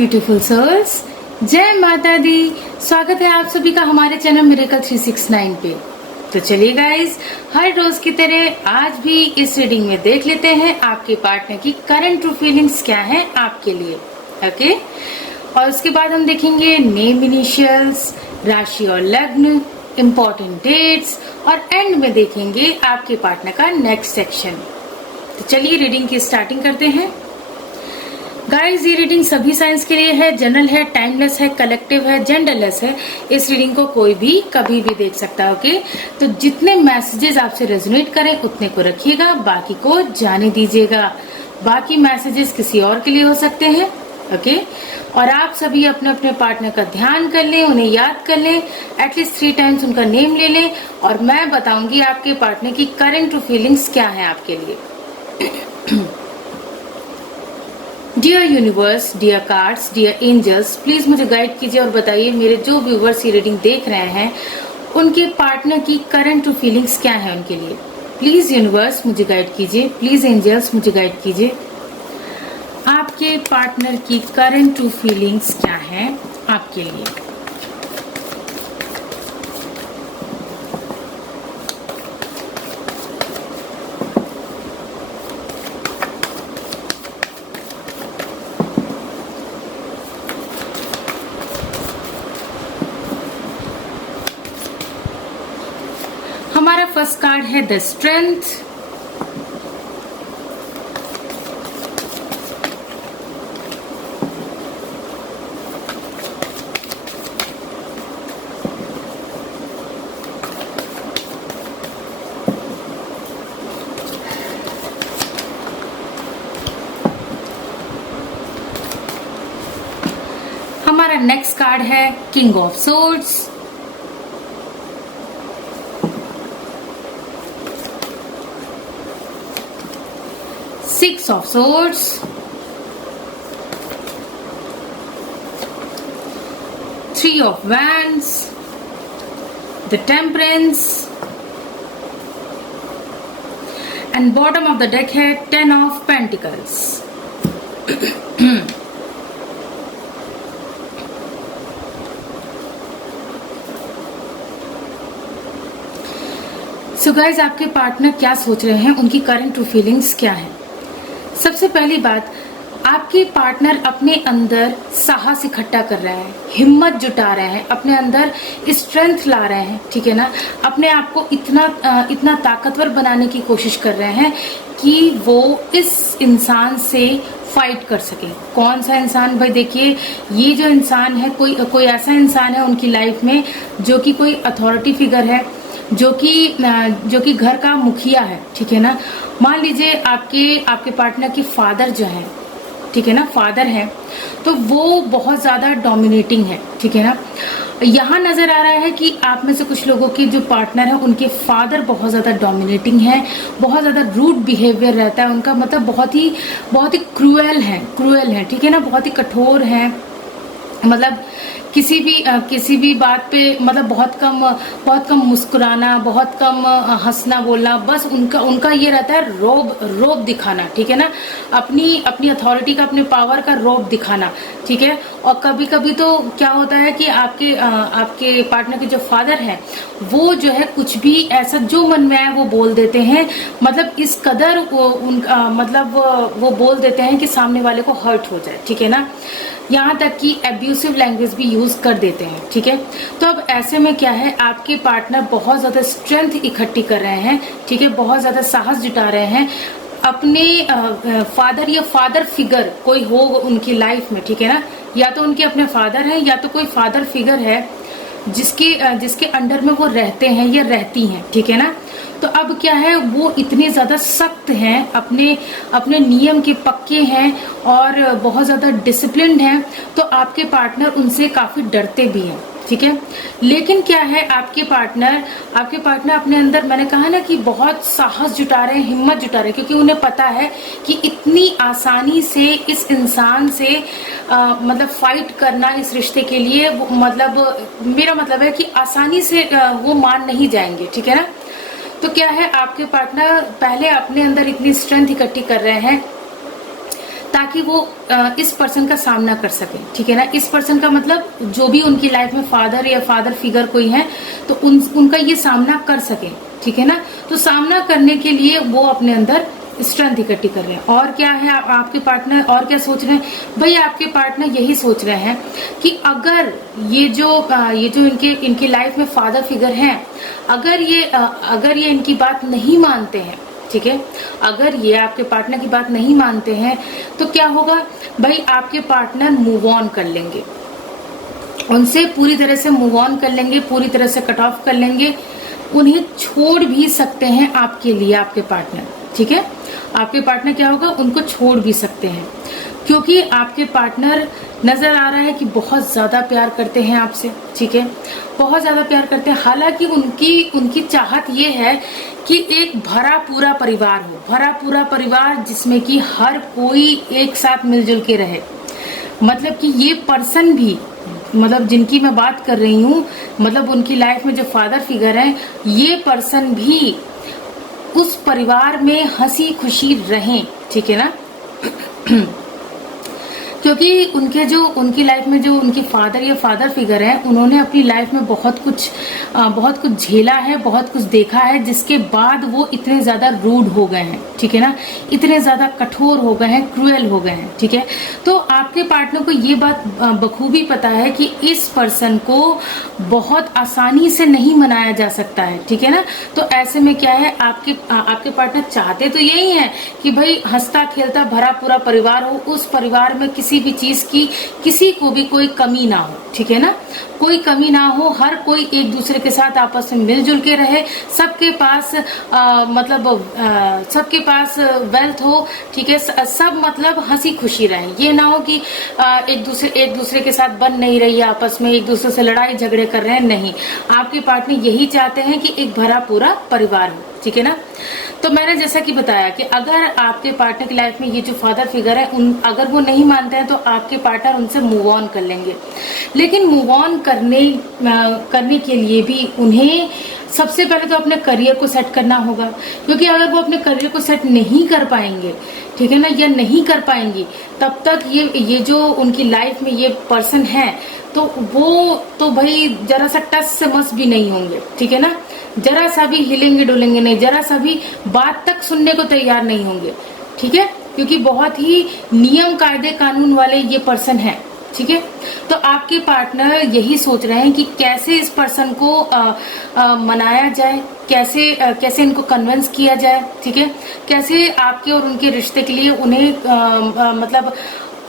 Beautiful souls, जय माता दी। स्वागत है आप सभी का हमारे चैनल मिरेकल 369 पे। तो चलिए गाइस, हर रोज की तरह आज भी इस रीडिंग में देख लेते हैं आपके पार्टनर की करंट ट्रू फीलिंग्स क्या है आपके लिए। ओके, और उसके बाद हम देखेंगे नेम, इनिशियल्स, राशि और लग्न, इम्पोर्टेंट डेट्स और एंड में देखेंगे आपके पार्टनर का नेक्स्ट सेक्शन। तो चलिए रीडिंग की स्टार्टिंग करते हैं। गाइस, ये रीडिंग सभी साइंस के लिए है, जनरल है, टाइमलेस है, कलेक्टिव है, जेंडरलेस है। इस रीडिंग को कोई भी कभी भी देख सकता है। ओके, तो जितने मैसेजेस आपसे रेजोनेट करें उतने को रखिएगा, बाकी को जाने दीजिएगा। बाकी मैसेजेस किसी और के लिए हो सकते हैं। ओके, और आप सभी अपने अपने पार्टनर का ध्यान कर लें, उन्हें याद कर लें, एटलीस्ट 3 टाइम्स उनका नेम ले लें और मैं बताऊंगी आपके पार्टनर की करंट ट्रू फीलिंग्स क्या है आपके लिए। Dear universe, dear cards, dear angels, please मुझे गाइड कीजिए और बताइए मेरे जो व्यूवर्स ये रीडिंग देख रहे हैं उनके पार्टनर की करंट ट्रू फीलिंग्स क्या है उनके लिए। प्लीज यूनिवर्स मुझे गाइड कीजिए, प्लीज एंजल्स मुझे गाइड कीजिए, आपके पार्टनर की करंट ट्रू फीलिंग्स क्या है आपके लिए। हमारा फर्स्ट कार्ड है द स्ट्रेंथ, हमारा नेक्स्ट कार्ड है king of swords, Six of Swords, Three of Wands, the Temperance, and bottom of the deck है Ten of Pentacles. So guys, आपके पार्टनर क्या सोच रहे हैं, उनकी करंट ट्रू फीलिंग्स क्या है। सबसे पहली बात, आपके पार्टनर अपने अंदर साहस इकट्ठा कर रहे हैं, हिम्मत जुटा रहे हैं, अपने अंदर स्ट्रेंथ ला रहे हैं, ठीक है ना। अपने आप को इतना ताकतवर बनाने की कोशिश कर रहे हैं कि वो इस इंसान से फाइट कर सके। कौन सा इंसान? भाई देखिए, ये जो इंसान है कोई ऐसा इंसान है उनकी लाइफ में जो कि कोई अथॉरिटी फिगर है, जो कि घर का मुखिया है, ठीक है ना। मान लीजिए आपके पार्टनर की फादर जो है, ठीक है ना, फादर है, तो वो बहुत ज्यादा डोमिनेटिंग है, ठीक है ना। यहाँ नजर आ रहा है कि आप में से कुछ लोगों के जो पार्टनर है उनके फादर बहुत ज्यादा डोमिनेटिंग है, बहुत ज्यादा रूड बिहेवियर रहता है उनका, मतलब बहुत ही क्रूएल है, ठीक है ना, बहुत ही कठोर है। मतलब किसी भी बात पे मतलब बहुत कम मुस्कुराना, बहुत कम हंसना बोलना, बस उनका ये रहता है रोब दिखाना, ठीक है ना, अपनी अथॉरिटी का, अपने पावर का रोब दिखाना, ठीक है। और कभी कभी तो क्या होता है कि आपके पार्टनर के जो फादर है वो जो है कुछ भी ऐसा जो मन में आए वो बोल देते हैं, मतलब इस कदर वो बोल देते हैं कि सामने वाले को हर्ट हो जाए, ठीक है ना। यहाँ तक कि एब्यूसिव लैंग्वेज भी यूज कर देते हैं, ठीक है। तो अब ऐसे में क्या है, आपके पार्टनर बहुत ज्यादा स्ट्रेंथ इकट्ठी कर रहे हैं, ठीक है, बहुत ज्यादा साहस जुटा रहे हैं। अपने फादर या फादर फिगर कोई हो उनकी लाइफ में, ठीक है ना, या तो उनके अपने फादर हैं या तो कोई फादर फिगर है जिसके अंडर में वो रहते हैं या रहती हैं, ठीक है ना। तो अब क्या है, वो इतने ज्यादा सख्त हैं, अपने नियम के पक्के हैं और बहुत ज्यादा डिसिप्लिन्ड हैं, तो आपके पार्टनर उनसे काफी डरते भी हैं, ठीक है। लेकिन क्या है, आपके पार्टनर अपने अंदर, मैंने कहा ना कि बहुत साहस जुटा रहे हैं, हिम्मत जुटा रहे हैं, क्योंकि उन्हें पता है कि इतनी आसानी से इस इंसान से मतलब फाइट करना इस रिश्ते के लिए, मेरा मतलब है कि आसानी से वो मान नहीं जाएंगे, ठीक है ना। तो क्या है, आपके पार्टनर पहले अपने अंदर इतनी स्ट्रेंथ इकट्ठी कर रहे हैं ताकि वो इस पर्सन का सामना कर सके, ठीक है ना। इस पर्सन का मतलब जो भी उनकी लाइफ में फादर या फादर फिगर कोई है तो उनका ये सामना कर सके, ठीक है ना। तो सामना करने के लिए वो अपने अंदर स्ट्रेंथ इकट्ठी कर रहे हैं। और क्या है आपके पार्टनर, और क्या सोच रहे हैं भाई, आपके पार्टनर यही सोच रहे हैं कि अगर ये जो इनकी लाइफ में फादर फिगर हैं, अगर ये इनकी बात नहीं मानते हैं, ठीक है, अगर ये आपके पार्टनर की बात नहीं मानते हैं तो क्या होगा भाई, आपके पार्टनर मूव ऑन कर लेंगे, उनसे पूरी तरह से मूव ऑन कर लेंगे, पूरी तरह से कट ऑफ कर लेंगे। उन्हें छोड़ भी सकते हैं आपके लिए आपके पार्टनर, ठीक है। आपके पार्टनर क्या होगा, उनको छोड़ भी सकते हैं, क्योंकि आपके पार्टनर नजर आ रहा है कि बहुत ज्यादा प्यार करते हैं आपसे, ठीक है, बहुत ज्यादा प्यार करते हैं। हालांकि उनकी चाहत ये है कि एक भरा पूरा परिवार हो, भरा पूरा परिवार जिसमें कि हर कोई एक साथ मिलजुल के रहे। मतलब कि ये पर्सन भी, मतलब जिनकी मैं बात कर रही हूँ, मतलब उनकी लाइफ में जो फादर फिगर है, ये पर्सन भी उस परिवार में हंसी खुशी रहें, ठीक है ना। क्योंकि उनकी लाइफ में जो उनकी फादर या फादर फिगर है, उन्होंने अपनी लाइफ में बहुत कुछ झेला है, बहुत कुछ देखा है, जिसके बाद वो इतने ज्यादा रूड हो गए हैं, ठीक है ना, इतने ज्यादा कठोर हो गए हैं, क्रूएल हो गए हैं, ठीक है। तो आपके पार्टनर को ये बात बखूबी पता है कि इस पर्सन को बहुत आसानी से नहीं मनाया जा सकता है, ठीक है ना। तो ऐसे में क्या है, आपके पार्टनर चाहते तो यही है कि भाई हंसता खेलता भरा पूरा परिवार हो, उस परिवार में किसी भी चीज की किसी को भी कोई कमी ना हो, ठीक है ना, कोई कमी ना हो, हर कोई एक दूसरे के साथ आपस में मिलजुल के रहे, सबके पास सबके पास वेल्थ हो, ठीक है, सब मतलब हंसी खुशी रहे। ये ना हो कि एक दूसरे के साथ बन नहीं रही है, आपस में एक दूसरे से लड़ाई झगड़े कर रहे हैं, नहीं। आपके पार्टनर यही चाहते हैं कि एक भरा पूरा परिवार हो, ठीक है ना। तो मैंने जैसा कि बताया कि अगर आपके पार्टनर की लाइफ में ये जो फादर फिगर है, अगर वो नहीं मानते हैं तो आपके पार्टनर उनसे मूव ऑन कर लेंगे। लेकिन मूव ऑन करने के लिए भी उन्हें सबसे पहले तो अपने करियर को सेट करना होगा, क्योंकि अगर वो अपने करियर को सेट नहीं कर पाएंगे, ठीक है ना, या नहीं कर पाएंगी, तब तक ये जो उनकी लाइफ में ये पर्सन है तो वो तो भाई जरा सा टस से मस भी नहीं होंगे, ठीक है ना, जरा सा भी हिलेंगे डुलेंगे नहीं, जरा सा भी बात तक सुनने को तैयार नहीं होंगे, ठीक है, क्योंकि बहुत ही नियम कायदे कानून वाले ये पर्सन है, ठीक है। तो आपके पार्टनर यही सोच रहे हैं कि कैसे इस पर्सन को मनाया जाए, कैसे इनको कन्विंस किया जाए, ठीक है, कैसे आपके और उनके रिश्ते के लिए उन्हें मतलब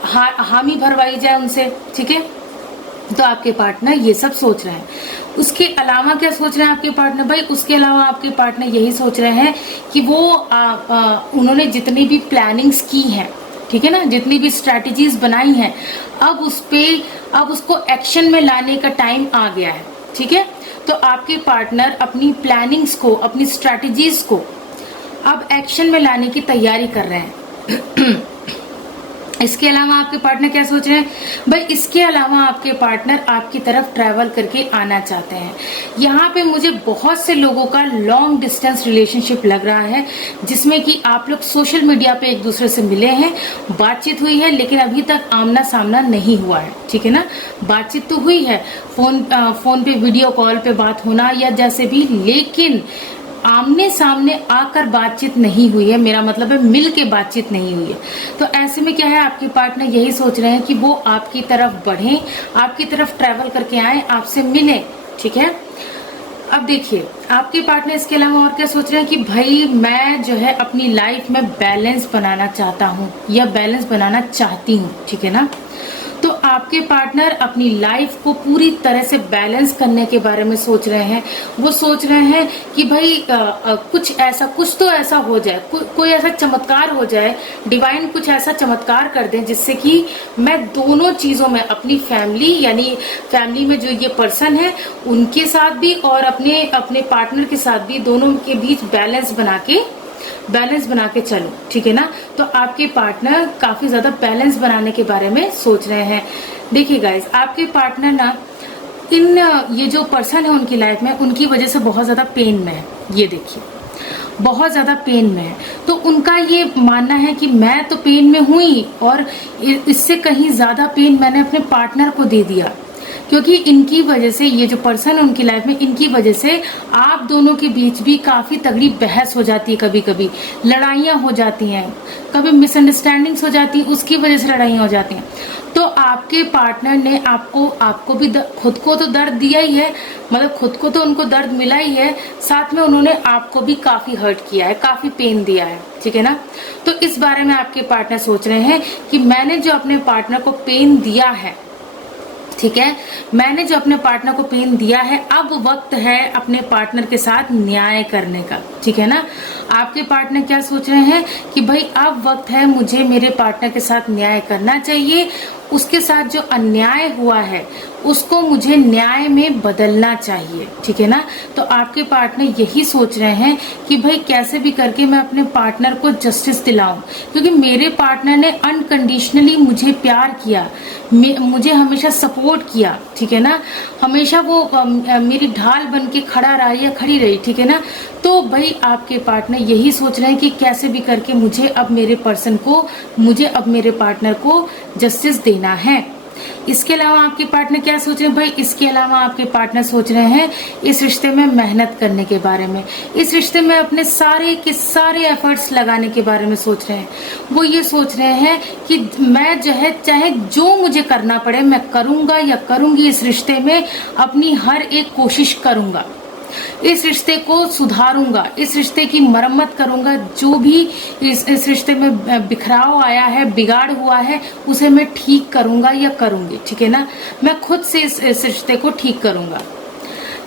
हामी भरवाई जाए उनसे, ठीक है। तो आपके पार्टनर ये सब सोच रहे हैं। उसके अलावा क्या सोच रहे हैं आपके पार्टनर भाई, उसके अलावा आपके पार्टनर यही सोच रहे हैं कि वो उन्होंने जितनी भी प्लानिंग्स की हैं, ठीक है ना, जितनी भी स्ट्रैटेजीज बनाई हैं, अब उसको एक्शन में लाने का टाइम आ गया है, ठीक है। तो आपके पार्टनर अपनी प्लानिंग्स को, अपनी स्ट्रैटेजीज को अब एक्शन में लाने की तैयारी कर रहे हैं। इसके अलावा आपके पार्टनर क्या सोच रहे हैं भाई, इसके अलावा आपके पार्टनर आपकी तरफ ट्रैवल करके आना चाहते हैं। यहाँ पे मुझे बहुत से लोगों का लॉन्ग डिस्टेंस रिलेशनशिप लग रहा है, जिसमें कि आप लोग सोशल मीडिया पे एक दूसरे से मिले हैं, बातचीत हुई है, लेकिन अभी तक आमना सामना नहीं हुआ है, ठीक है ना। बातचीत तो हुई है, फोन पे वीडियो कॉल पे बात होना या जैसे भी, लेकिन आमने सामने आकर बातचीत नहीं हुई है, मेरा मतलब है मिल के बातचीत नहीं हुई है। तो ऐसे में क्या है, आपके पार्टनर यही सोच रहे हैं कि वो आपकी तरफ बढ़ें, आपकी तरफ ट्रैवल करके आए, आपसे मिले, ठीक है। अब देखिए आपके पार्टनर इसके अलावा और क्या सोच रहे हैं कि भाई मैं जो है अपनी लाइफ में बैलेंस बनाना चाहता हूँ या बैलेंस बनाना चाहती हूँ, ठीक है ना। तो आपके पार्टनर अपनी लाइफ को पूरी तरह से बैलेंस करने के बारे में सोच रहे हैं। वो सोच रहे हैं कि भाई कुछ तो ऐसा हो जाए, कोई ऐसा चमत्कार हो जाए, डिवाइन कुछ ऐसा चमत्कार कर दे जिससे कि मैं दोनों चीजों में, अपनी फैमिली यानी फैमिली में जो ये पर्सन है उनके साथ भी और अपने पार्टनर के साथ भी, दोनों के बीच बैलेंस बना के चलो, ठीक है ना। तो आपके पार्टनर काफी ज्यादा बैलेंस बनाने के बारे में सोच रहे हैं। देखिए गाइस, आपके पार्टनर ना ये जो पर्सन है उनकी लाइफ में, उनकी वजह से बहुत ज्यादा पेन में है, ये देखिए। बहुत ज़्यादा पेन में है, तो उनका ये मानना है कि मैं तो पेन में हूँ ही, और इससे कहीं ज़्यादा पेन मैंने अपने पार्टनर को दे दिया, क्योंकि इनकी वजह से, ये जो पर्सन है उनकी लाइफ में, इनकी वजह से आप दोनों के बीच भी काफ़ी तगड़ी बहस हो जाती है, कभी कभी लड़ाइयाँ हो जाती हैं, कभी मिसअंडरस्टैंडिंग्स हो जाती है, उसकी वजह से लड़ाइयाँ हो जाती हैं। तो आपके पार्टनर ने आपको भी खुद को तो दर्द दिया ही है, मतलब खुद को तो उनको दर्द मिला ही है, साथ में उन्होंने आपको भी काफ़ी हर्ट किया है, काफ़ी पेन दिया है, ठीक है ना। तो इस बारे में आपके पार्टनर सोच रहे हैं कि मैंने जो अपने पार्टनर को पेन दिया है, ठीक है, मैंने जो अपने पार्टनर को पेन दिया है, अब वक्त है अपने पार्टनर के साथ न्याय करने का, ठीक है ना। आपके पार्टनर क्या सोच रहे हैं कि भाई अब वक्त है, मुझे मेरे पार्टनर के साथ न्याय करना चाहिए, उसके साथ जो अन्याय हुआ है उसको मुझे न्याय में बदलना चाहिए, ठीक है ना। तो आपके पार्टनर यही सोच रहे हैं कि भाई कैसे भी करके मैं अपने पार्टनर को जस्टिस दिलाऊं, क्योंकि मेरे पार्टनर ने अनकंडीशनली मुझे प्यार किया, मुझे हमेशा सपोर्ट किया, ठीक है ना, हमेशा वो मेरी ढाल बन के खड़ा रहा या खड़ी रही, ठीक है ना। तो भाई आपके पार्टनर यही सोच रहे हैं कि कैसे भी करके मुझे अब मेरे पार्टनर को जस्टिस देना है। इसके अलावा आपके पार्टनर क्या सोच रहे हैं भाई, इसके अलावा आपके पार्टनर सोच रहे हैं इस रिश्ते में मेहनत करने के बारे में, इस रिश्ते में अपने सारे के सारे एफर्ट्स लगाने के बारे में सोच रहे हैं। वो ये सोच रहे हैं कि मैं जो है, चाहे जो मुझे करना पड़े मैं करूंगा या करूंगी, इस रिश्ते में अपनी हर एक कोशिश करूंगा, इस रिश्ते को सुधारूंगा, इस रिश्ते की मरम्मत करूंगा, जो भी इस रिश्ते में बिखराव आया है, बिगाड़ हुआ है, उसे मैं ठीक करूंगा या करूंगी, ठीक है ना, मैं खुद से इस रिश्ते को ठीक करूंगा।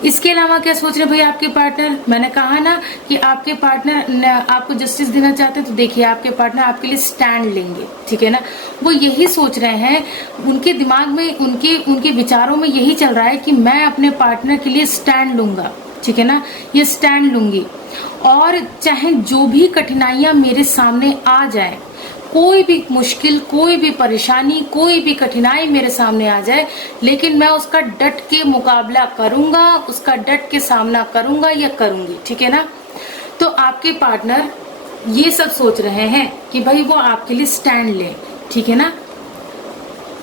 इसके अलावा क्या सोच रहे भाई आपके पार्टनर, मैंने कहा ना कि आपके पार्टनर आपको जस्टिस देना चाहते हैं, तो देखिए आपके पार्टनर आपके लिए स्टैंड लेंगे, ठीक है ना। वो यही सोच रहे हैं, उनके दिमाग में, उनके विचारों में यही चल रहा है कि मैं अपने पार्टनर के लिए स्टैंड लूंगा, ठीक है ना, ये स्टैंड लूंगी, और चाहे जो भी कठिनाइयां मेरे सामने आ जाए, कोई भी मुश्किल, कोई भी परेशानी, कोई भी कठिनाई मेरे सामने आ जाए, लेकिन मैं उसका डट के मुकाबला करूंगा, उसका डट के सामना करूंगा या करूंगी, ठीक है ना। तो आपके पार्टनर ये सब सोच रहे हैं कि भाई वो आपके लिए स्टैंड ले, ठीक है ना।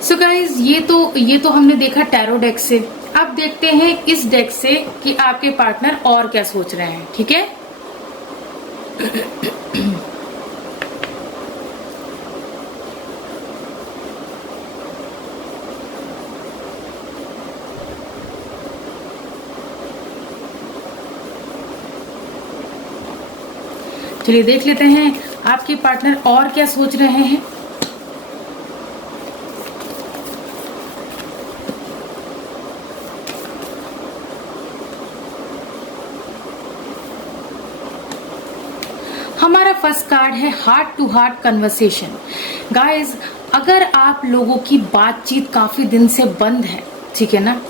सो गाइज, ये तो हमने देखा टैरो डेक से। अब देखते हैं इस डेक से कि आपके पार्टनर और क्या सोच रहे हैं, ठीक है। चलिए देख लेते हैं आपके पार्टनर और क्या सोच रहे हैं। हमारा फर्स्ट कार्ड है heart to heart conversation. Guys, अगर आप लोगों की बातचीत काफी दिन से बंद है, ठीक है ना,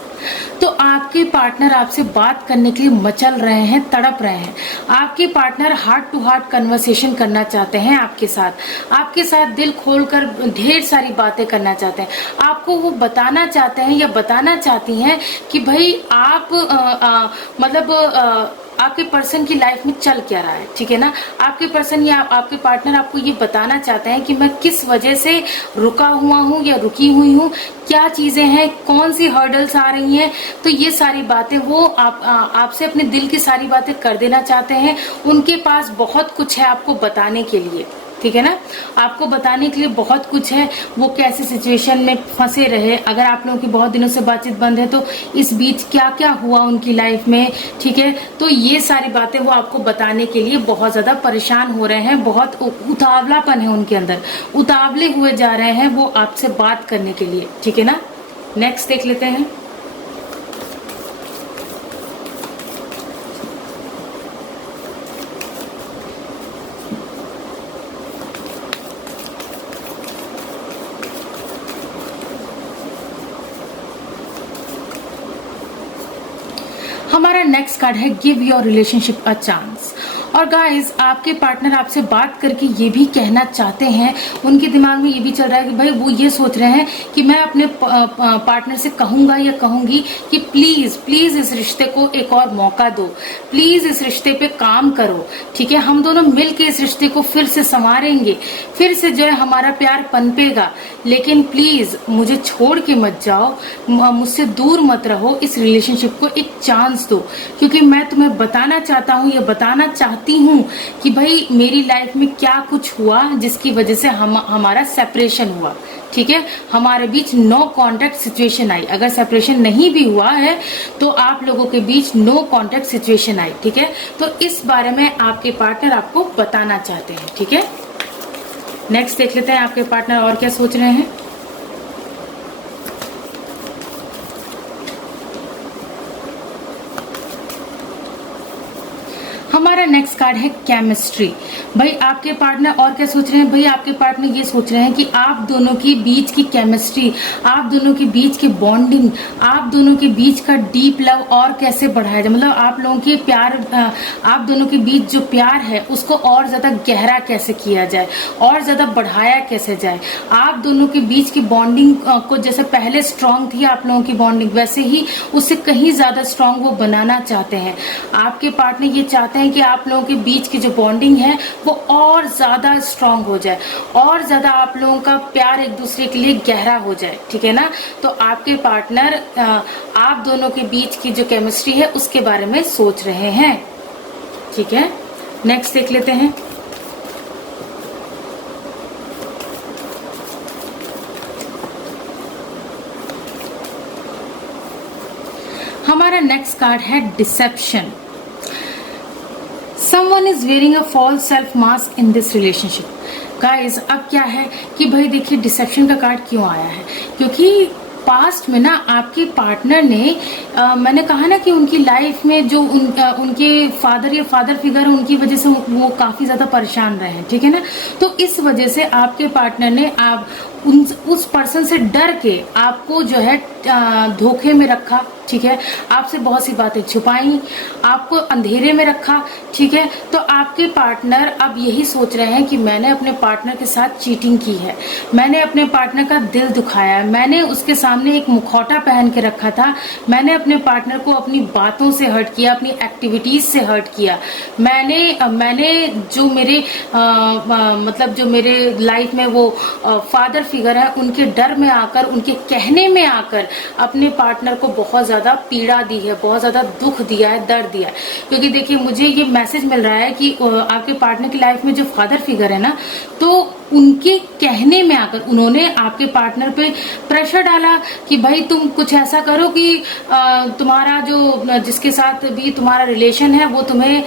तो आपके पार्टनर आपसे बात करने के लिए मचल रहे हैं, तड़प रहे हैं। आपके partner heart to heart conversation करना चाहते हैं आपके साथ दिल खोलकर ढेर सारी बातें करना चाहते हैं। आपको वो बताना चाहते हैं या बताना चाहती हैं कि भाई आप आपके पर्सन की लाइफ में चल क्या रहा है, ठीक है ना। आपके पर्सन या आपके पार्टनर आपको ये बताना चाहते हैं कि मैं किस वजह से रुका हुआ हूँ या रुकी हुई हूँ, क्या चीजें हैं, कौन सी हर्डल्स आ रही हैं। तो ये सारी बातें वो आपसे अपने दिल की सारी बातें कर देना चाहते हैं। उनके पास बहुत कुछ है आपको बताने के लिए, ठीक है ना, आपको बताने के लिए बहुत कुछ है। वो कैसे सिचुएशन में फंसे रहे, अगर आप लोगों की बहुत दिनों से बातचीत बंद है तो इस बीच क्या क्या हुआ उनकी लाइफ में, ठीक है। तो ये सारी बातें वो आपको बताने के लिए बहुत ज्यादा परेशान हो रहे हैं, बहुत उतावलापन है उनके अंदर, उतावले हुए जा रहे हैं वो आपसे बात करने के लिए, ठीक है ना। नेक्स्ट देख लेते हैं। हमारा नेक्स्ट कार्ड है give your relationship a chance. और गाइस, आपके पार्टनर आपसे बात करके ये भी कहना चाहते हैं, उनके दिमाग में ये भी चल रहा है कि भाई वो ये सोच रहे हैं कि मैं अपने पार्टनर से कहूंगा या कहूंगी कि प्लीज प्लीज इस रिश्ते को एक और मौका दो, प्लीज इस रिश्ते पे काम करो, ठीक है, हम दोनों मिलके इस रिश्ते को फिर से संवारेंगे, फिर से जो है हमारा प्यार पनपेगा, लेकिन प्लीज मुझे छोड़ के मत जाओ, मुझसे दूर मत रहो, इस रिलेशनशिप को एक चांस दो, क्योंकि मैं तुम्हें बताना चाहता हूँ, ये बताना चाहती हूँ कि भाई मेरी लाइफ में क्या कुछ हुआ जिसकी वजह से हमारा सेपरेशन हुआ, ठीक है, हमारे बीच नो कॉन्टेक्ट सिचुएशन आई। अगर सेपरेशन नहीं भी हुआ है तो आप लोगों के बीच नो कॉन्टेक्ट सिचुएशन आई, ठीक है, तो इस बारे में आपके पार्टनर आपको बताना चाहते हैं, ठीक है। नेक्स्ट देख लेते हैं आपके पार्टनर और क्या सोच रहे हैं। हमारा नेक्स्ट कार्ड है केमिस्ट्री। भाई आपके पार्टनर और क्या सोच रहे हैं, भाई आपके पार्टनर ये सोच रहे हैं कि आप दोनों के बीच की केमिस्ट्री, आप दोनों के बीच की बॉन्डिंग, आप दोनों के बीच का डीप लव और कैसे बढ़ाया जाए, मतलब आप लोगों के प्यार, आप दोनों के बीच जो प्यार है उसको और ज्यादा गहरा कैसे किया जाए, और ज्यादा बढ़ाया कैसे जाए। आप दोनों के बीच की बॉन्डिंग को जैसे पहले स्ट्रांग थी आप लोगों की बॉन्डिंग, वैसे ही उससे कहीं ज्यादा स्ट्रांग वो बनाना चाहते हैं। आपके पार्टनर ये चाहते हैं कि आप लोगों के बीच की जो बॉन्डिंग है वो और ज्यादा स्ट्रांग हो जाए, और ज्यादा आप लोगों का प्यार एक दूसरे के लिए गहरा हो जाए, ठीक है ना। तो आपके पार्टनर आप दोनों के बीच की जो केमिस्ट्री है उसके बारे में सोच रहे हैं, ठीक है। नेक्स्ट देख लेते हैं। हमारा नेक्स्ट कार्ड है dissipation. Someone is wearing a false self mask in this relationship. Guys, अब क्या है कि भाई देखिए डिसेप्शन का कार्ड क्यों आया है, क्योंकि पास्ट में ना आपके पार्टनर ने मैंने कहा ना कि उनकी लाइफ में जो उनके फादर या फादर फिगर है उनकी वजह से वो काफी ज्यादा परेशान रहे हैं, ठीक है ना। तो इस वजह से आपके पार्टनर ने उस पर्सन से डर के आपको जो है धोखे में रखा, ठीक है, आपसे बहुत सी बातें छुपाई, आपको अंधेरे में रखा, ठीक है। तो आपके पार्टनर अब यही सोच रहे हैं कि मैंने अपने पार्टनर के साथ चीटिंग की है, मैंने अपने पार्टनर का दिल दुखाया है, मैंने उसके सामने एक मुखौटा पहन के रखा था, मैंने अपने पार्टनर को अपनी बातों से हर्ट किया, अपनी एक्टिविटीज से हर्ट किया, मैंने जो मेरे मतलब जो मेरे लाइफ में वो फादर फिगर है उनके डर में आकर, उनके कहने में आकर अपने पार्टनर को बहुत ज्यादा पीड़ा दी है, बहुत ज्यादा दुख दिया है, दर्द दिया है। क्योंकि देखिए मुझे ये मैसेज मिल रहा है कि आपके पार्टनर की लाइफ में जो फादर फिगर है ना, तो उनके कहने में आकर उन्होंने आपके पार्टनर पे प्रेशर डाला कि भाई तुम कुछ ऐसा करो कि तुम्हारा जो जिसके साथ भी तुम्हारा रिलेशन है वो तुम्हें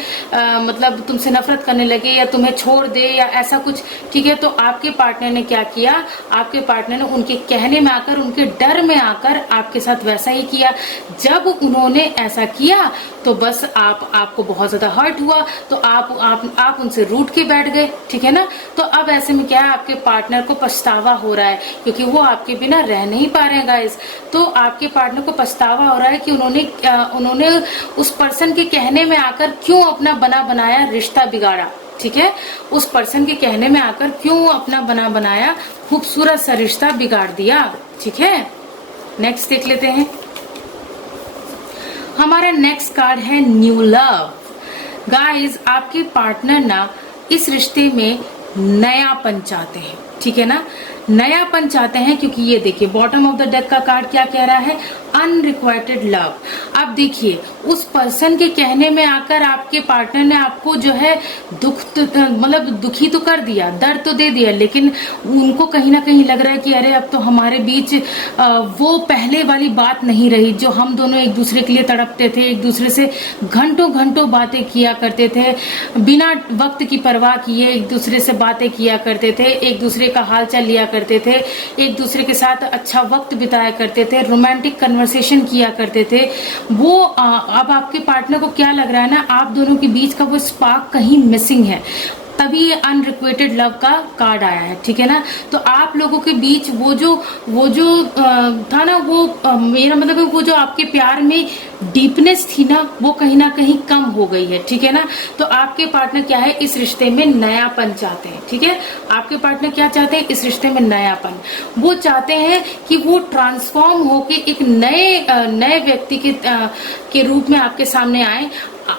मतलब तुमसे नफरत करने लगे या तुम्हें छोड़ दे या ऐसा कुछ, ठीक है। तो आपके पार्टनर ने क्या किया, आपके पार्टनर ने उनके कहने में आकर, उनके डर में आकर आपके साथ वैसा ही किया। जब उन्होंने ऐसा किया तो बस आपको बहुत ज्यादा हर्ट हुआ, तो आप उनसे रूठ के बैठ गए, ठीक है ना। तो अब ऐसे में क्या है, आपके पार्टनर को पछतावा हो रहा है क्योंकि वो आपके बिना रह नहीं पा रहे हैं गाइस। तो आपके पार्टनर को पछतावा हो रहा है कि उन्होंने उस पर्सन के कहने में आकर क्यों अपना बना बनाया रिश्ता बिगाड़ा, ठीक है। उस पर्सन के कहने में आकर क्यों अपना बना बनाया खूबसूरत सा रिश्ता बिगाड़ दिया, ठीक है। नेक्स्ट देख लेते हैं। हमारा नेक्स्ट कार्ड है न्यू लव। गाइस, आपके पार्टनर ना इस रिश्ते में नयापन चाहते हैं, ठीक है ना, नयापन चाहते हैं। क्योंकि ये देखिए बॉटम ऑफ द डेक का कार्ड क्या कह रहा है, अनरिक्वाइटेड लव। अब देखिए उस पर्सन के कहने में आकर आपके पार्टनर ने आपको जो है मतलब दुखी तो कर दिया, दर्द तो दे दिया, लेकिन उनको कहीं ना कहीं लग रहा है कि अरे अब तो हमारे बीच वो पहले वाली बात नहीं रही जो हम दोनों एक दूसरे के लिए तड़पते थे, एक दूसरे से घंटों घंटों बातें किया करते थे, बिना वक्त की परवाह किए एक दूसरे से बातें किया करते थे, एक दूसरे का हाल चाल लिया करते थे, एक दूसरे के साथ अच्छा वक्त बिताया करते थे, रोमांटिक कन्वर्सेशन किया करते थे। वो अब आपके पार्टनर को क्या लग रहा है ना, आप दोनों के बीच का वो स्पार्क कहीं मिसिंग है। तभी ये अनरिक्वेटेड लव का कार्ड आया है, ठीक है ना। तो आप लोगों के बीच वो जो था ना, वो मेरा मतलब है वो जो आपके प्यार में डीपनेस थी ना, वो कहीं ना कहीं कम हो गई है, ठीक है ना। तो आपके पार्टनर क्या है, इस रिश्ते में नयापन चाहते हैं, ठीक है। आपके पार्टनर क्या चाहते हैं, इस रिश्ते में नयापन। वो चाहते हैं कि वो ट्रांसफॉर्म होके एक नए व्यक्ति के रूप में आपके सामने आए।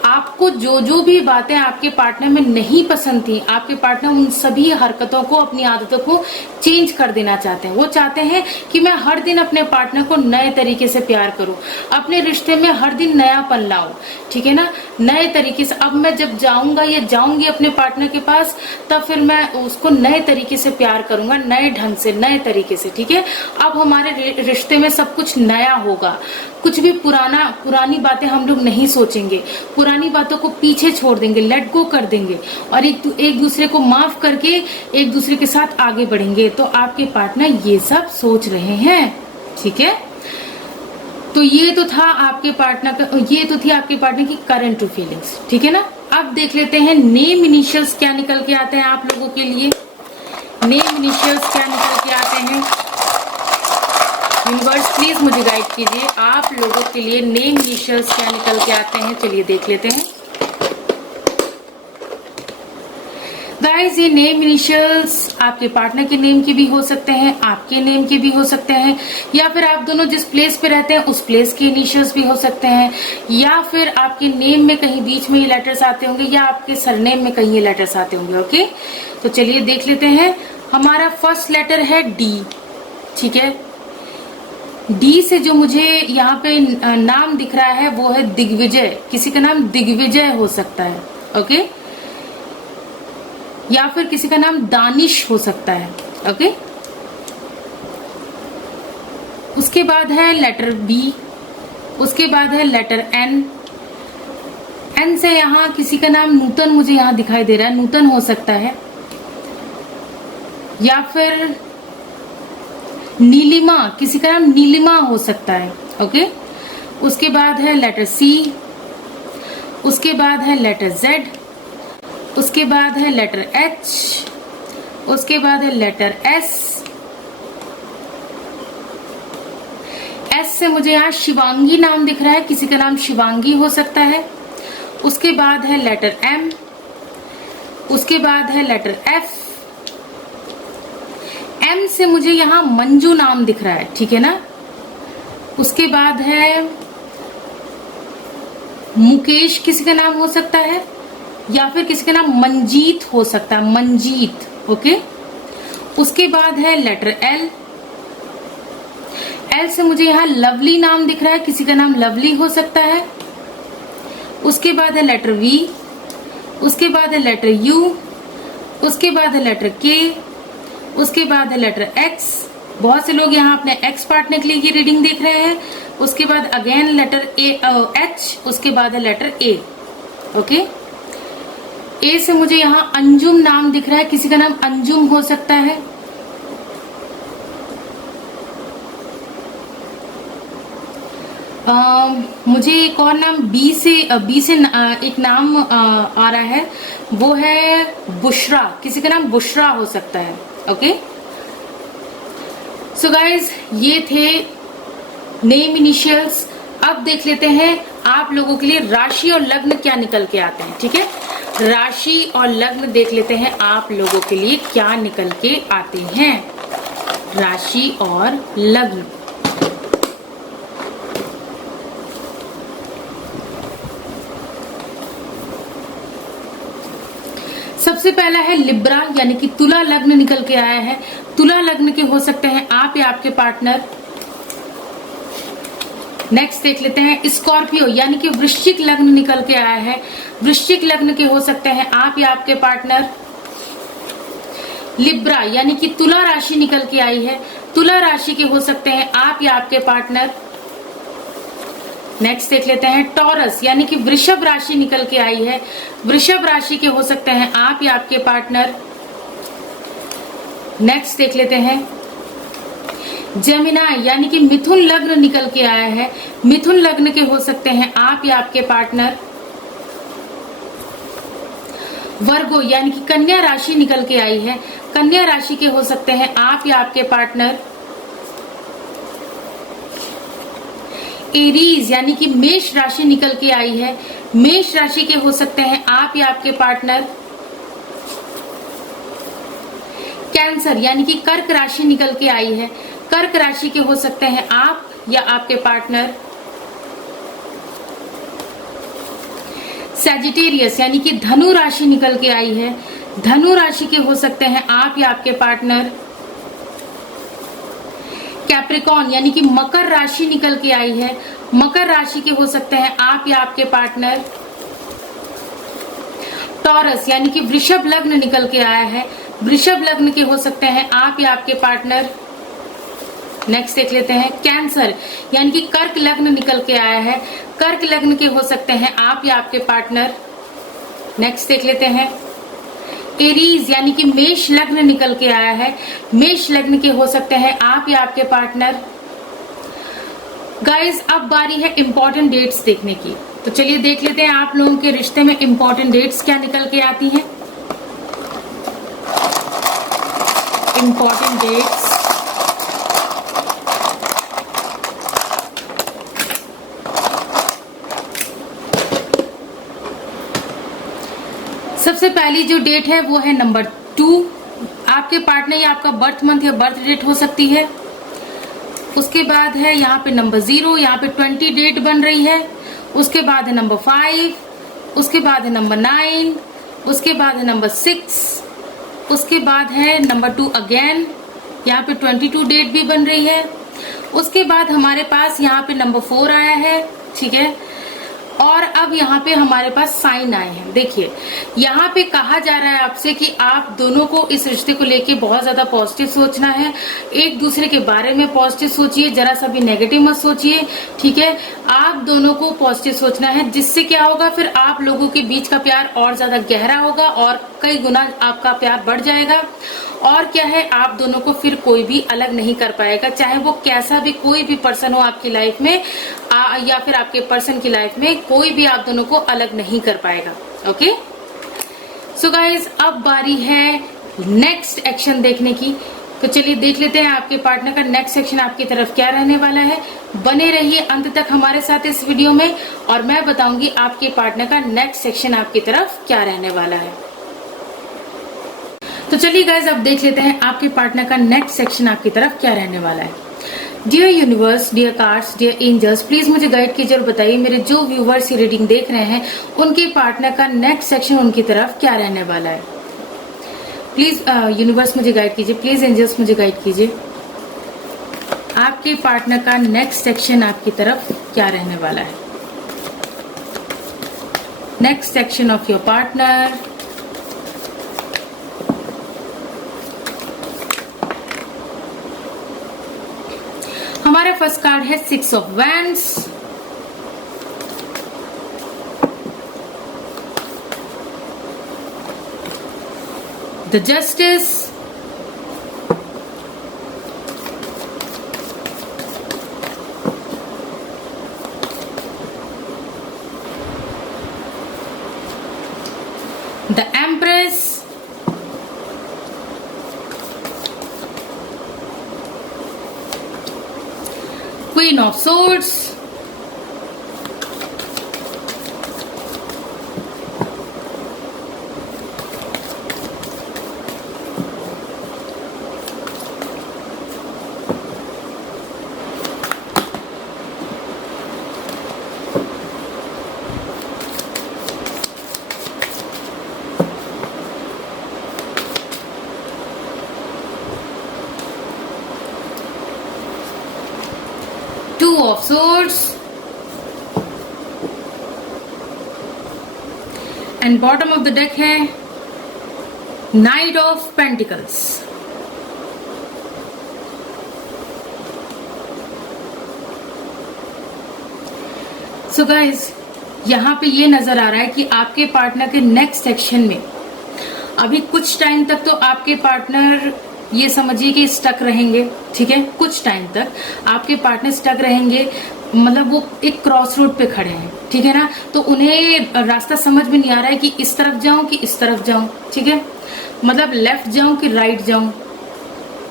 आपको जो जो भी बातें आपके पार्टनर में नहीं पसंद थी, आपके पार्टनर उन सभी हरकतों को, अपनी आदतों को चेंज कर देना चाहते हैं। वो चाहते हैं कि मैं हर दिन अपने पार्टनर को नए तरीके से प्यार करूं, अपने रिश्ते में हर दिन नयापन लाऊं, ठीक है ना, नए तरीके से। अब मैं जब जाऊंगा या जाऊंगी अपने पार्टनर के पास, तब फिर मैं उसको नए तरीके से प्यार करूंगा, नए ढंग से, नए तरीके से, ठीक है। अब हमारे रिश्ते में सब कुछ नया होगा, कुछ भी पुरानी बातें हम लोग नहीं सोचेंगे, पुरानी बातों को पीछे छोड़ देंगे, लेट गो कर देंगे और एक दूसरे को माफ करके एक दूसरे के साथ आगे बढ़ेंगे। तो आपके पार्टनर ये सब सोच रहे हैं, ठीक है। तो ये तो था आपके पार्टनर का, ये तो थी आपके पार्टनर की करंट टू फीलिंग्स, ठीक है ना। अब देख लेते हैं नेम इनिशियल्स क्या निकल के आते हैं आप लोगों के लिए। नेम इनिशियल्स क्या निकल के आते हैं, यूनिवर्स प्लीज मुझे गाइड कीजिए, आप लोगों के लिए नेम इनिशियल्स क्या निकल के आते हैं। चलिए देख लेते हैं गाइस। ये नेम इनिशियल्स आपके पार्टनर के नेम के भी हो सकते हैं, आपके नेम के भी हो सकते हैं, या फिर आप दोनों जिस प्लेस पे रहते हैं उस प्लेस के इनिशियल्स भी हो सकते हैं, या फिर आपके नेम में कहीं बीच में ये लेटर्स आते होंगे, या आपके सरनेम में कहीं ये लेटर्स आते होंगे। ओके, तो चलिए देख लेते हैं। हमारा फर्स्ट लेटर है डी, ठीक है। डी से जो मुझे यहाँ पे नाम दिख रहा है वो है दिग्विजय। किसी का नाम दिग्विजय हो सकता है, ओके, या फिर किसी का नाम दानिश हो सकता है, ओके। उसके बाद है लेटर बी, उसके बाद है लेटर एन। एन से यहाँ किसी का नाम नूतन मुझे यहाँ दिखाई दे रहा है, नूतन हो सकता है, या फिर नीलिमा, किसी का नाम नीलिमा हो सकता है, ओके। उसके बाद है लेटर सी, उसके बाद है लेटर जेड, उसके बाद है लेटर एच, उसके बाद है लेटर एस। एस से मुझे यहाँ शिवांगी नाम दिख रहा है, किसी का नाम शिवांगी हो सकता है। उसके बाद है लेटर एम, उसके बाद है लेटर एफ। एम से मुझे यहाँ मंजू नाम दिख रहा है, ठीक है ना। उसके बाद है मुकेश, किसी का नाम हो सकता है, या फिर किसी का नाम मंजीत हो सकता है, मंजीत, ओके। उसके बाद है लेटर एल। एल से मुझे यहाँ लवली नाम दिख रहा है, किसी का नाम लवली हो सकता है। उसके बाद है लेटर वी, उसके बाद है लेटर यू, उसके बाद है लेटर के, उसके बाद है लेटर एक्स। बहुत से लोग यहाँ अपने एक्स पार्टनर के लिए ये रीडिंग देख रहे हैं। उसके बाद अगेन लेटर एच, उसके बाद है लेटर ए, ओके। ए से मुझे यहाँ अंजुम नाम दिख रहा है, किसी का नाम अंजुम हो सकता है। मुझे एक और नाम बी से एक नाम आ रहा है, वो है बुशरा, किसी का नाम बुशरा हो सकता है, ओके। सो गाइज, ये थे नेम इनिशियल्स। अब देख लेते हैं आप लोगों के लिए राशि और लग्न क्या निकल के आते हैं, ठीक है। राशि और लग्न देख लेते हैं आप लोगों के लिए क्या निकल के आते हैं। राशि और लग्न, सबसे पहला है लिब्रा यानी कि तुला लग्न निकल के आया है। तुला लग्न के हो सकते हैं आप या आपके पार्टनर। नेक्स्ट देख लेते हैं स्कॉर्पियो यानी कि वृश्चिक लग्न निकल के आया है। वृश्चिक लग्न के हो सकते हैं आप या आपके पार्टनर। लिब्रा यानी कि तुला राशि निकल के आई है। तुला राशि के हो सकते हैं आप या आपके पार्टनर। नेक्स्ट देख लेते हैं टॉरस यानी कि वृषभ राशि निकल के आई है। वृषभ राशि के हो सकते हैं आप या आपके पार्टनर। नेक्स्ट देख लेते हैं जेमिनाई यानी कि मिथुन लग्न निकल के आया है। मिथुन लग्न के हो सकते हैं आप या आपके पार्टनर। वर्गो यानी कि कन्या राशि निकल के आई है। कन्या राशि के हो सकते हैं आप या आपके पार्टनर। एरीज यानी कि मेष राशि निकल के आई है। मेष राशि के हो सकते हैं आप या आपके पार्टनर। कैंसर यानी कि कर्क राशि निकल के आई है। कर्क राशि के हो सकते हैं आप या आपके पार्टनर। सैजिटेरियस यानी कि धनु राशि निकल के आई है। धनु राशि के हो सकते हैं आप या आपके पार्टनर। कैप्रिकॉर्न यानी कि मकर राशि निकल के आई है। मकर राशि के हो सकते हैं आप या आपके पार्टनर। टॉरस यानी कि वृषभ लग्न निकल के आया है। वृषभ लग्न के हो सकते हैं आप या आपके पार्टनर। नेक्स्ट देख लेते हैं कैंसर यानी कि कर्क लग्न निकल के आया है। कर्क लग्न के हो सकते हैं आप या आपके पार्टनर। नेक्स्ट देख लेते हैं एरीज यानी कि मेष लग्न निकल के आया है। मेष लग्न के हो सकते हैं आप या आपके पार्टनर। गाइस अब बारी है इंपॉर्टेंट डेट्स देखने की, तो चलिए देख लेते हैं आप लोगों के रिश्ते में इंपॉर्टेंट डेट्स क्या निकल के आती हैं। इंपॉर्टेंट डेट्स सबसे पहली जो डेट है वो है नंबर 2। आपके पार्टनर या आपका बर्थ मंथ या बर्थ डेट हो सकती है। उसके बाद है यहाँ पे नंबर 0, यहाँ पे 20 डेट बन रही है। उसके बाद है नंबर 5, उसके बाद है नंबर 9, उसके बाद है नंबर 6, उसके बाद है नंबर 2 अगेन, यहाँ पे 22 डेट भी बन रही है। उसके बाद हमारे पास यहाँ पे नंबर 4 आया है, ठीक है। और अब यहाँ पे हमारे पास साइन आए हैं। देखिए यहाँ पे कहा जा रहा है आपसे कि आप दोनों को इस रिश्ते को लेके बहुत ज्यादा पॉजिटिव सोचना है। एक दूसरे के बारे में पॉजिटिव सोचिए, जरा सा भी नेगेटिव मत सोचिए, ठीक है। आप दोनों को पॉजिटिव सोचना है, जिससे क्या होगा फिर आप लोगों के बीच का प्यार और ज्यादा गहरा होगा और कई गुना आपका प्यार बढ़ जाएगा। और क्या है, आप दोनों को फिर कोई भी अलग नहीं कर पाएगा, चाहे वो कैसा भी कोई भी पर्सन हो आपकी लाइफ में या फिर आपके पर्सन की लाइफ में, कोई भी आप दोनों को अलग नहीं कर पाएगा। ओके सो गाइज अब बारी है नेक्स्ट एक्शन देखने की, तो चलिए देख लेते हैं आपके पार्टनर का नेक्स्ट सेक्शन आपकी तरफ क्या रहने वाला है। बने रहिए अंत तक हमारे साथ इस वीडियो में और मैं बताऊंगी आपके पार्टनर का नेक्स्ट सेक्शन आपकी तरफ क्या रहने वाला है। तो चलिए गाइज अब देख लेते हैं आपके पार्टनर का नेक्स्ट सेक्शन आपकी तरफ क्या रहने वाला है। Dear universe, dear cards, dear angels, please मुझे गाइड कीजिए और बताइए मेरे जो व्यूवर्स ये रीडिंग देख रहे हैं उनके पार्टनर का नेक्स्ट सेक्शन उनकी तरफ क्या रहने वाला है। प्लीज यूनिवर्स मुझे गाइड कीजिए, प्लीज एंजल्स मुझे गाइड कीजिए, आपके पार्टनर का नेक्स्ट सेक्शन आपकी तरफ क्या रहने वाला है। Next section of your partner. हमारा फर्स्ट कार्ड है 6 of wands, the justice, the empress, Queen of Swords, Two of Swords, and bottom of the deck है Knight of Pentacles। So guys यहाँ पे ये नजर आ रहा है कि आपके पार्टनर के नेक्स्ट सेक्शन में अभी कुछ टाइम तक तो आपके पार्टनर ये समझिए कि स्टक रहेंगे, ठीक है। कुछ टाइम तक आपके पार्टनर स्टक रहेंगे, मतलब वो एक क्रॉस रोड पे खड़े हैं, ठीक है ना। तो उन्हें रास्ता समझ में नहीं आ रहा है कि इस तरफ जाऊं कि इस तरफ जाऊं, ठीक है। मतलब लेफ्ट जाऊं कि राइट जाऊं,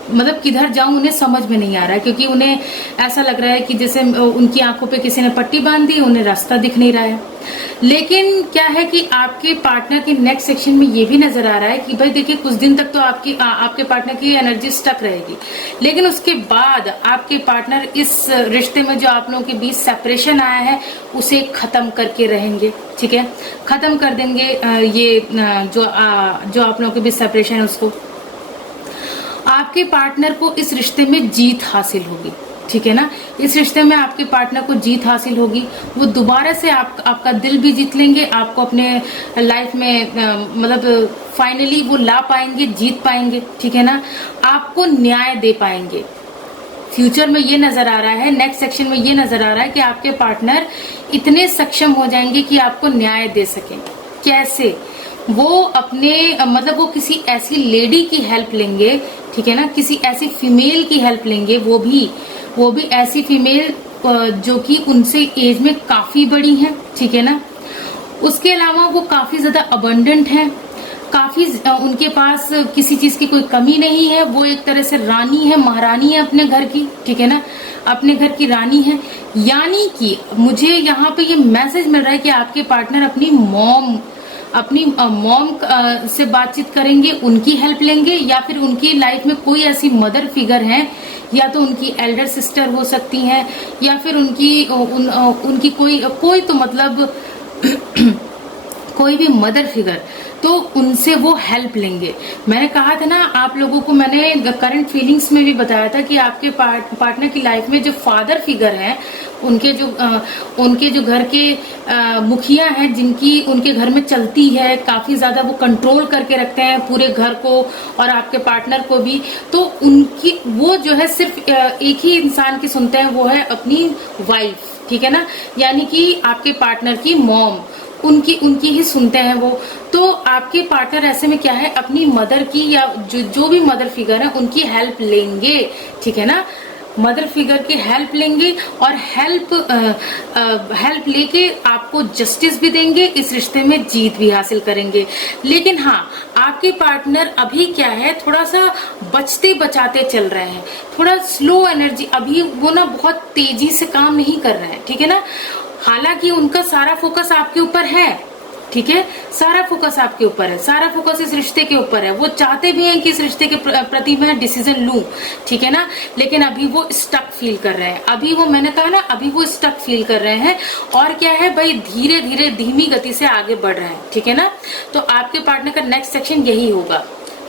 मतलब किधर जाऊं उन्हें समझ में नहीं आ रहा है, क्योंकि उन्हें ऐसा लग रहा है कि जैसे उनकी आंखों पे किसी ने पट्टी बांध दी, उन्हें रास्ता दिख नहीं रहा है। लेकिन क्या है कि आपके पार्टनर के नेक्स्ट सेक्शन में ये भी नजर आ रहा है कि भाई देखिए कुछ दिन तक तो आपके पार्टनर की एनर्जी स्टक रहेगी, लेकिन उसके बाद आपके पार्टनर इस रिश्ते में जो आप लोगों के बीच सेपरेशन आया है उसे खत्म करके रहेंगे, ठीक है। खत्म कर देंगे ये जो आप लोगों के बीच सेपरेशन है उसको। आपके पार्टनर को इस रिश्ते में जीत हासिल होगी, ठीक है ना। इस रिश्ते में आपके पार्टनर को जीत हासिल होगी, वो दोबारा से आपका दिल भी जीत लेंगे, आपको अपने लाइफ में मतलब फाइनली वो ला पाएंगे, जीत पाएंगे, ठीक है ना। आपको न्याय दे पाएंगे। फ्यूचर में ये नजर आ रहा है, नेक्स्ट सेक्शन में ये नजर आ रहा है कि आपके पार्टनर इतने सक्षम हो जाएंगे कि आपको न्याय दे सकें। कैसे? वो अपने मतलब वो किसी ऐसी लेडी की हेल्प लेंगे, ठीक है ना, किसी ऐसी फीमेल की हेल्प लेंगे, वो भी ऐसी फीमेल जो कि उनसे एज में काफी बड़ी है, ठीक है ना। उसके अलावा वो काफी ज्यादा अबंडेंट है, काफी उनके पास किसी चीज की कोई कमी नहीं है, वो एक तरह से रानी है, महारानी है अपने घर की, ठीक है ना, अपने घर की रानी है। यानी कि मुझे यहाँ पे ये मैसेज मिल रहा है कि आपके पार्टनर अपनी मॉम से बातचीत करेंगे, उनकी हेल्प लेंगे, या फिर उनकी लाइफ में कोई ऐसी मदर फिगर है, या तो उनकी एल्डर सिस्टर हो सकती हैं, या फिर उनकी कोई तो मतलब कोई भी मदर फिगर, तो उनसे वो हेल्प लेंगे। मैंने कहा था ना आप लोगों को, मैंने करंट फीलिंग्स में भी बताया था कि आपके पार्टनर की लाइफ में जो फादर फिगर हैं, उनके जो घर के मुखिया हैं, जिनकी उनके घर में चलती है, काफी ज्यादा वो कंट्रोल करके रखते हैं पूरे घर को और आपके पार्टनर को भी, तो उनकी वो जो है सिर्फ एक ही इंसान की सुनते हैं, वो है अपनी वाइफ, ठीक है ना। यानी कि आपके पार्टनर की मॉम, उनकी ही सुनते हैं वो। तो आपके पार्टनर ऐसे में क्या है, अपनी मदर की या जो भी मदर फिगर है उनकी हेल्प लेंगे, ठीक है ना। मदर फिगर की हेल्प लेंगे और हेल्प लेके आपको जस्टिस भी देंगे, इस रिश्ते में जीत भी हासिल करेंगे। लेकिन हाँ, आपके पार्टनर अभी क्या है, थोड़ा सा बचते बचाते चल रहे हैं, थोड़ा स्लो एनर्जी, अभी वो ना बहुत तेजी से काम नहीं कर रहे हैं, ठीक है ना। हालांकि उनका सारा फोकस आपके ऊपर है, ठीक है, सारा फोकस आपके ऊपर है, सारा फोकस इस रिश्ते के ऊपर है। वो चाहते भी हैं कि इस रिश्ते के प्रति मैं डिसीजन लूं, ठीक है ना, लेकिन अभी वो स्टक फील कर रहे हैं। अभी वो, मैंने कहा ना, अभी वो स्टक फील कर रहे हैं। और क्या है भाई, धीरे धीरे धीमी गति से आगे बढ़ रहे हैं, ठीक है ना। तो आपके पार्टनर का नेक्स्ट सेक्शन यही होगा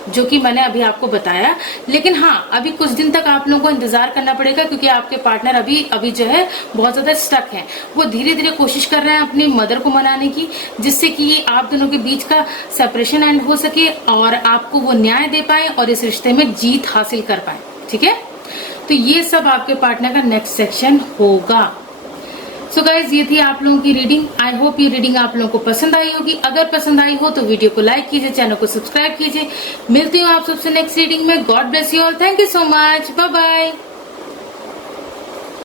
जो कि मैंने अभी आपको बताया। लेकिन हाँ, अभी कुछ दिन तक आप लोगों को इंतजार करना पड़ेगा, क्योंकि आपके पार्टनर अभी जो है बहुत ज्यादा स्टक हैं। वो धीरे धीरे कोशिश कर रहे हैं अपनी मदर को मनाने की, जिससे कि आप दोनों के बीच का सेपरेशन एंड हो सके और आपको वो न्याय दे पाए और इस रिश्ते में जीत हासिल कर पाए, ठीक है। तो ये सब आपके पार्टनर का नेक्स्ट सेक्शन होगा। सो गाइज, ये थी आप लोगों की रीडिंग। आई होप ये रीडिंग आप लोगों को पसंद आई होगी। अगर पसंद आई हो तो वीडियो को लाइक कीजिए, चैनल को सब्सक्राइब कीजिए। मिलती हूँ आप सबसे नेक्स्ट रीडिंग में। God bless you all. Thank you so much. Bye bye.